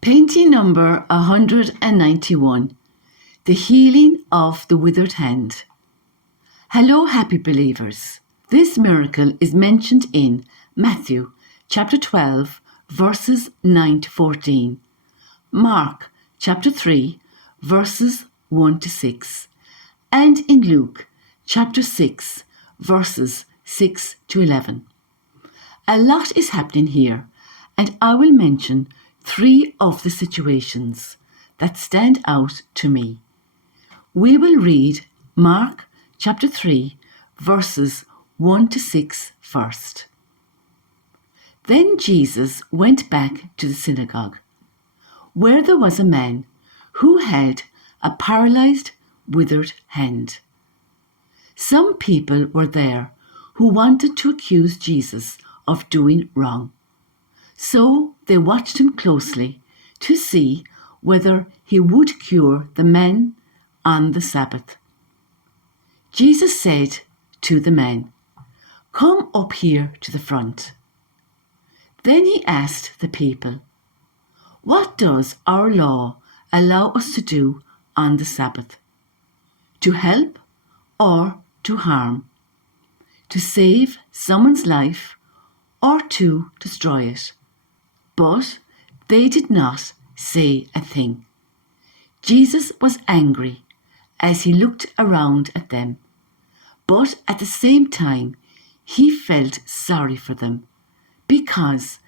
Painting number 191, The Healing of the Withered Hand. Hello, happy believers. This miracle is mentioned in Matthew chapter 12, verses 9 to 14, Mark chapter 3, verses 1 to 6, and in Luke chapter 6, verses 6 to 11. A lot is happening here, and I will mention 3 of the situations that stand out to me. We will read Mark chapter 3, verses 1 to 6 first. Then Jesus went back to the synagogue, where there was a man who had a paralyzed, withered hand. Some people were there who wanted to accuse Jesus of doing wrong. So they watched him closely to see whether he would cure the man on the Sabbath. Jesus said to the man, "Come up here to the front." Then he asked the people, "What does our law allow us to do on the Sabbath? To help or to harm? To save someone's life or to destroy it?" But they did not say a thing. Jesus was angry as he looked around at them, but at the same time he felt sorry for them because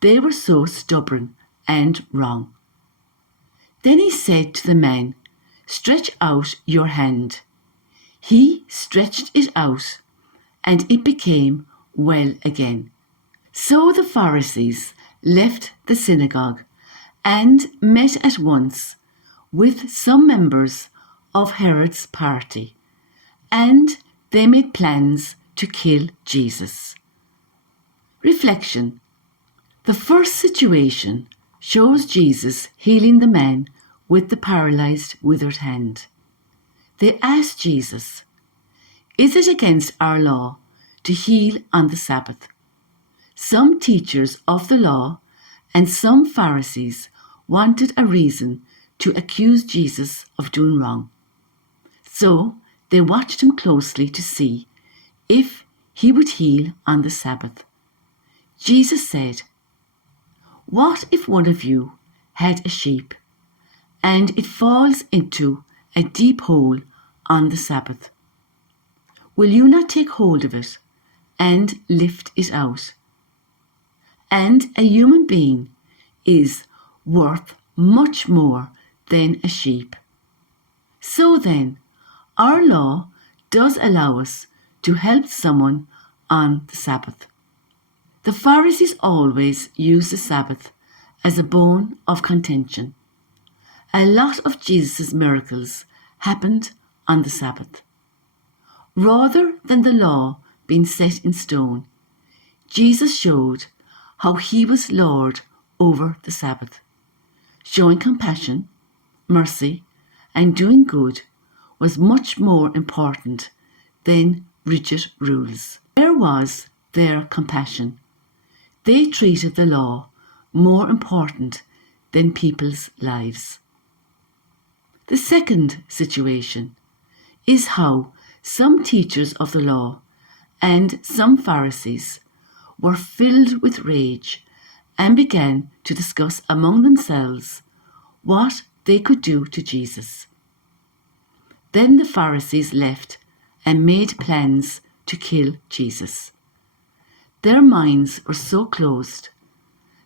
they were so stubborn and wrong. Then he said to the man, "Stretch out your hand." He stretched it out, and it became well again. So the Pharisees left the synagogue and met at once with some members of Herod's party, and they made plans to kill Jesus. Reflection. The first situation shows Jesus healing the man with the paralyzed, withered hand. They asked Jesus, "Is it against our law to heal on the Sabbath?" Some teachers of the law and some Pharisees wanted a reason to accuse Jesus of doing wrong. So they watched him closely to see if he would heal on the Sabbath. Jesus said, "What if one of you had a sheep and it falls into a deep hole on the Sabbath? Will you not take hold of it and lift it out? And a human being is worth much more than a sheep. So then, our law does allow us to help someone on the Sabbath." The Pharisees always use the Sabbath as a bone of contention. A lot of Jesus' miracles happened on the Sabbath. Rather than the law being set in stone, Jesus showed how he was Lord over the Sabbath. Showing compassion, mercy, and doing good was much more important than rigid rules. Where was their compassion? They treated the law more important than people's lives. The second situation is how some teachers of the law and some Pharisees were filled with rage and began to discuss among themselves what they could do to Jesus. Then the Pharisees left and made plans to kill Jesus. Their minds were so closed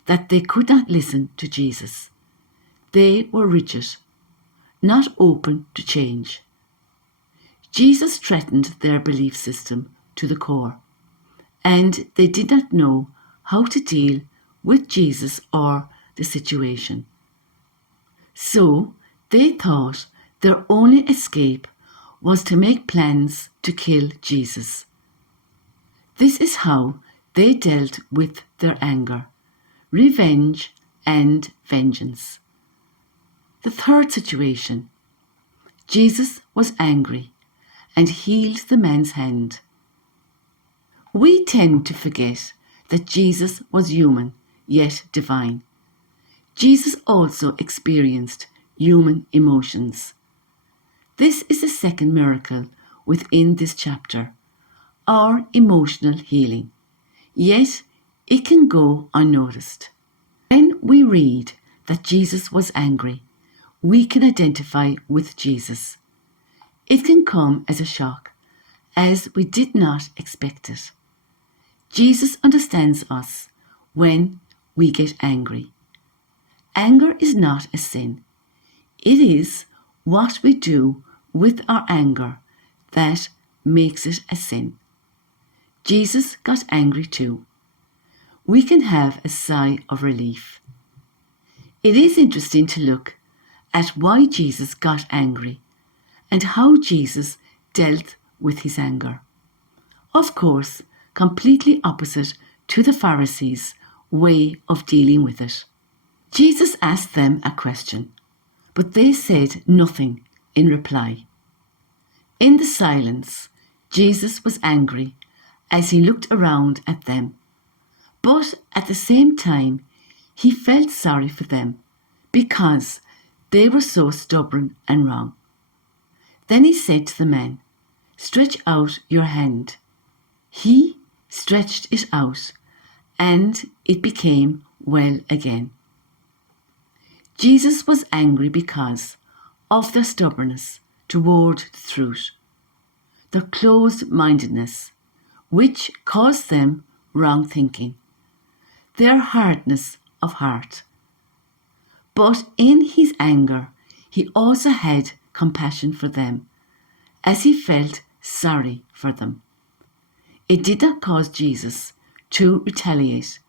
that they could not listen to Jesus. They were rigid, not open to change. Jesus threatened their belief system to the core, and they did not know how to deal with Jesus or the situation. So they thought their only escape was to make plans to kill Jesus. This is how they dealt with their anger, revenge, and vengeance. The third situation. Jesus was angry and healed the man's hand. We tend to forget that Jesus was human, yet divine. Jesus also experienced human emotions. This is the second miracle within this chapter, our emotional healing. Yet it can go unnoticed. When we read that Jesus was angry, we can identify with Jesus. It can come as a shock, as we did not expect it. Jesus understands us when we get angry. Anger is not a sin. It is what we do with our anger that makes it a sin. Jesus got angry too. We can have a sigh of relief. It is interesting to look at why Jesus got angry and how Jesus dealt with his anger. Of course, completely opposite to the Pharisees' way of dealing with it. Jesus asked them a question, but they said nothing in reply. In the silence, Jesus was angry as he looked around at them. But at the same time, he felt sorry for them because they were so stubborn and wrong. Then he said to the man, "Stretch out your hand." He stretched it out, and it became well again. Jesus was angry because of their stubbornness toward the truth, their closed-mindedness, which caused them wrong thinking, their hardness of heart. But in his anger, he also had compassion for them, as he felt sorry for them. It did not cause Jesus to retaliate.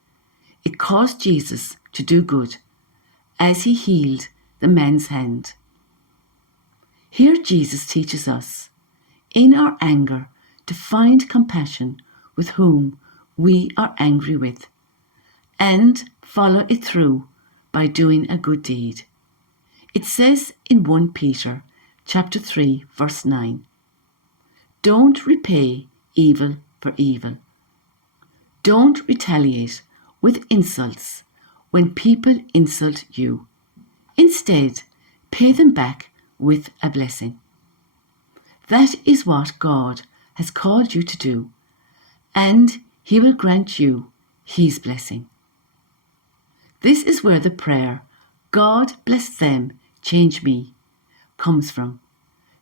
It caused Jesus to do good, as he healed the man's hand. Here Jesus teaches us, in our anger, to find compassion with whom we are angry with, and follow it through by doing a good deed. It says in 1 Peter chapter 3, verse 9, "Don't repay evil for evil. Don't retaliate with insults when people insult you. Instead, pay them back with a blessing." That is what God has called you to do, and he will grant you his blessing. This is where the prayer, "God bless them, change me," comes from.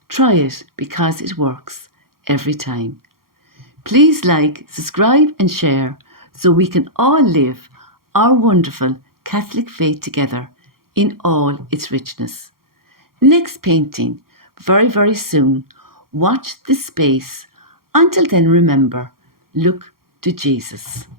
Try it because it works every time. Please like, subscribe and share so we can all live our wonderful Catholic faith together in all its richness. Next painting, very, very soon. Watch this space. Until then, remember, look to Jesus.